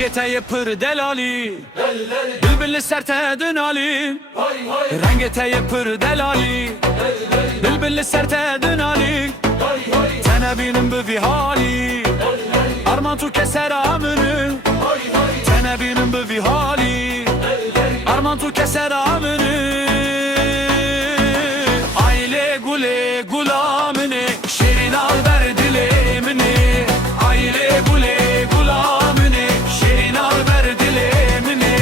Rengete yapır delali, bülbülü serte dünali. Rengete yapır delali, bülbülü serte dünali. Tenebinin bu bir hali, arman tu keser amını. Tenebinin bu bir hali, arman tu keser amını. Aile gule gulamını, şirin al ver dilemini. Aile gule gulamını, şirin al ver dilemini.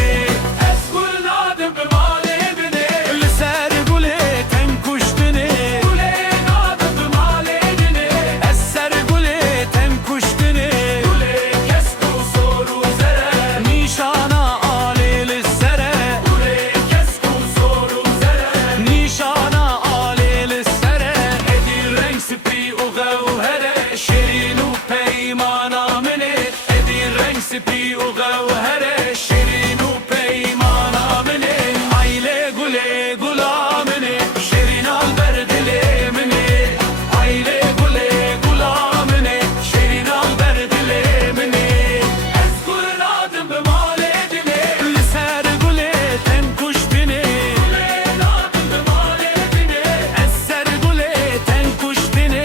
Eskul nadım malebini, lüser gule ten kuştini. Gule nadım malebini, eser gule ten kuştini. Gule kesku soru zere, nişana aleli sere. Gule kesku soru zere, nişana aleli sere. Edir renk sipi u gevhere, şirin u peymana mini. Edir renk sipi u gevhere, şirin u peymana mini. Aile gule gulamini, şirin al ver dilemini. Aile gule gulamini, şirin al ver dilemini. Eskul nadım maledini, lüser gule ten kuştini. Gule nadım maledini, eser gule ten kuştini.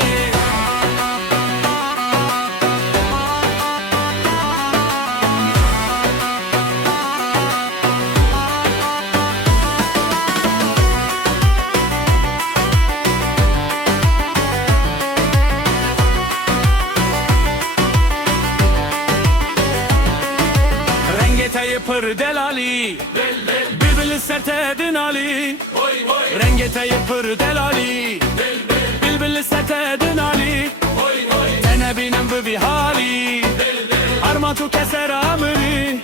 Rengete yapır delali, bülbülü serte dünali. Rengete yapır delali, bülbülü serte dünali. Tenebinin bu bir hali, arman tu keser amını.